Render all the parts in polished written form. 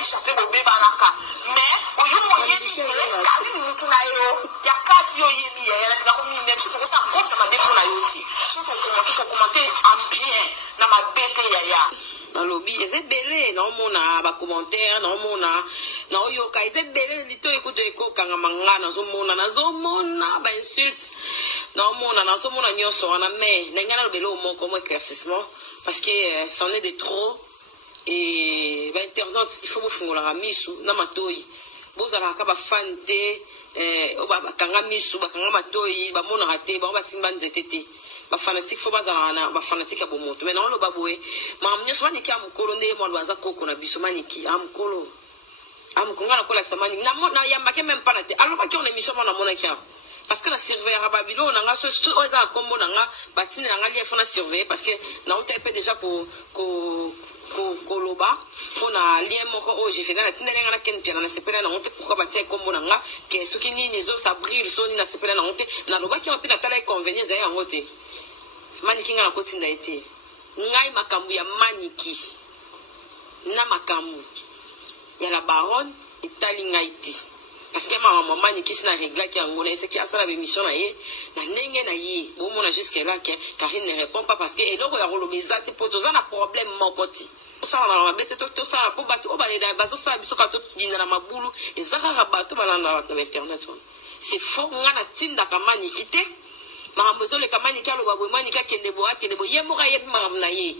échappé au bébé banaka mais oyo moyebi kali mutu na yo ya kati yo yebi ya na ko mi même surtout ça comme ça m'a défo na yo ti surtout commenter en bien na ma bête ya na lobby ezebele na omona ba commentaire na omona na oyoka ezebele lito ekuto ekokanga mangana nazomona ba insulte na omona nazomona nyonso wana mais na ngana lobelo moko mo éclaircissement parce que c'en est de trop et ba internaute il faut bofungola ka misu na matoi bozala ka ba fan te ba kanga misu ba kanga matoi ba mona raté ba simba nzetete ba fanatique faut bazala na ba fanatique abo moto mais na lo baboye mamnyo somani ki amukolo ne mo lwaza koko na bisomani ki amukolo ngana kola samani na yamba ke même pas na te aloba ki on émission na mona ki parce que la surveiller à Babylone on a ce oza combo nanga batine nanga li fona surveiller parce que na on tape déjà ko loba pona lien moko o j'ai fait na tinela na ken piana na sepela na honte pourquoi batia combo nanga ke soki nini zo ça brille so ni na sepela na honte na loba ki on peut na tala convenience ya honte maniki nga na kotinda ete ngai makambu ya maniki na makambu ya la baronne itali ngai ti parce que maman maniki sina régla ki angona c'est qui a ça la émission na ye na ndenge na ye bon mona jusqu'à là que Karine ne répond pas parce que eloko ya rolobeza te poto za na problème mokoti ça na bete to ça po bato ba le bazo ça biso ka to dina na mabulu ezaka bato balanda na internet c'est fort nga na tinda ka maniki te marambozo le kamani kalo babwe mani ka kende bo ye mo ga ye na ye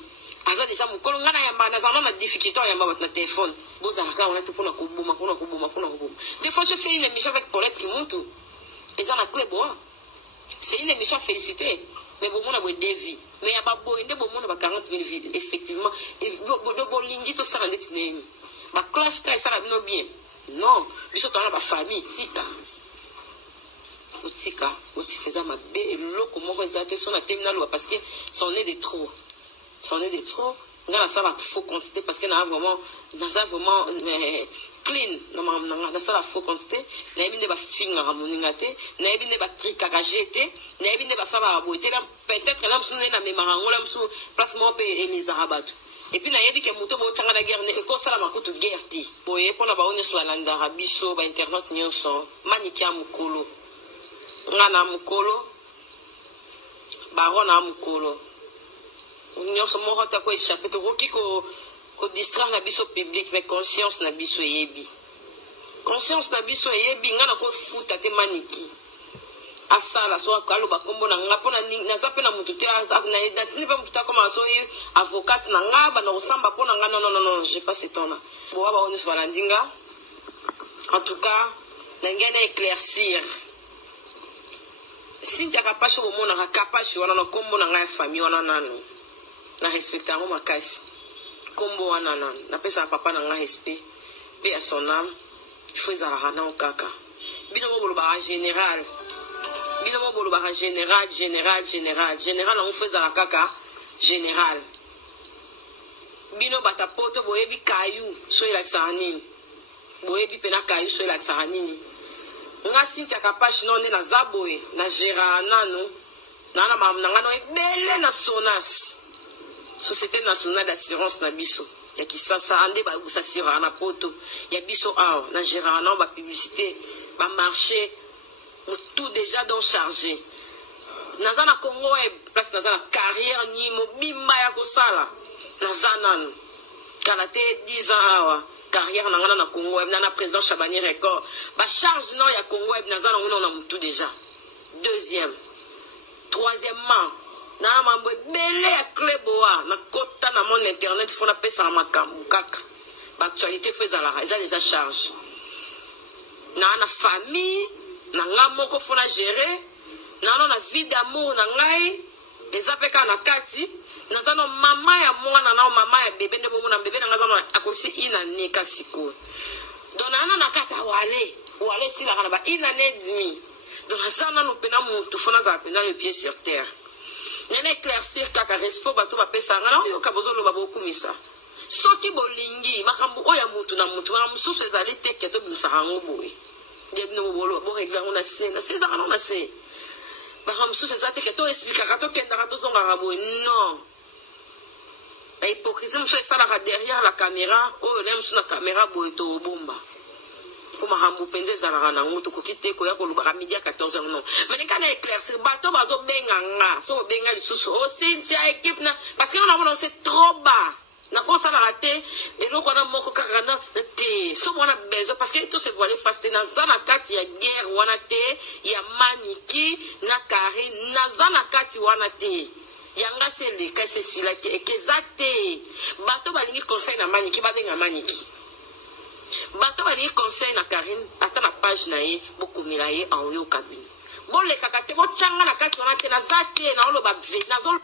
aza déjà mukolo ngana ya mbana za na difficulté ya mbaba na téléphone boza ka on a tout pour na kubuma des fois je fais une émission avec Paulette Kimuntu et ça na kleboa c'est une émission félicité mais bon on a devi mais ya babo inde bon on a 40 000 vies effectivement bo lingi to ça net nemi ba clash ka ça na bien non biso to na ba famille tika otifeza mabe eloko moko ezate so na terminal parce que c'en est de trop ngana ça va faut quantité parce que na vraiment clean na ça la faut quantité na ebine ba finga ka moninga te na ebine ba trika ka jeter na ebine ba ça va boiter peut-être là msune na memarango là msu place mo pe elizarabatu et puis na yebi ke moto bo tanga na guerre ne ko sala makutu guerre ti boye pona ba onye so landa rabiso ba internet nyonso maniki ya mukolo ngana mukolo barona mukolo nyonso moko ta ko échapper to ki ko distraire na biso public mais conscience na biso yebi ngana ko futa te maniki asala so akalo bakombo na ngapo na zape na mutu te na tini pa mutu ta koma so avocat na ngaba na osamba pona ngana non j'ai pas ce temps là bo ba on se balandinga en tout cas na ngene éclaircir si tu as capacité au monde, capacité wana na kombo na ngai famille wana nanu na respecter ngo makasi kombo wana nanu na pesa papa na ngai respect pe à son âme il faut ezala na okaka bino mo boloba général on fait ezala kaka général bino batapoto boyebi kayu so ila sanini boyebi pena kayu so ila sanini nga Cynthia Kapashi non na zaboe na gera nano na ngano ebele na Sonas Société nationale d'assurance na biso ya kisasa ande ba busasira na poto ya biso na gera na ba publicité ba marché tout déjà donc chargé naza na Congo web place naza na carrière ni mobimba ya kosala naza nano kalate 10 ans awa carrière na ngana na Congo web na président Chabani record ba charge non ya Congo web na zana ngona na tout déjà troisièmement na mambo belé ya kleboa na kota na mon internet fona pesa na makambu kaka ba actualité faisala les charge na famille na ngamoko fona gérer na vie d'amour na ngai ezapeka na kati nazano mama ya mwana na mama ya bébé ne bomona bébé na ngazano akosi ina nika siko dona na kata wale sila kana ba ina ne demi dona sana no pena mutu fona za pena le pied sur terre nene éclaircir kaka respect bato ba pesa ngana yo kabozolo ba bokumisa soki bolingi makambu oya mutu na mutu ba mususu ezali teke to bimsaka ngoboy debno bolo bo régler on a c'est ça on a c'est ba mususu ezali teke to expliquer to kenda to zonga rabo non la hypocrisie monsieur ça là derrière la caméra oh sikoyo na musu na caméra boye to bomba pour mahambu penze zalaka na ngoto kokite ko ya koluka midi à 14h non mais kana éclaircir bato bazo benga nga so benga lisusu o sentia équipe na parce que on a c'est trop bas na ko sala raté et donc on a moko kaka na te so on a besoin parce que tout se voiler face na zana kati ya guerre wana te ya maniki na kari na zana kati wana te yanga c'est le cas c'est sila te exacté bato balingi conseil na maniki babenga maniki bato balingi conseil na Karine ata na page na ye bokomela ye en yo kabine bon le kaka te bo changa na kati wana te na zate na olo ba na zol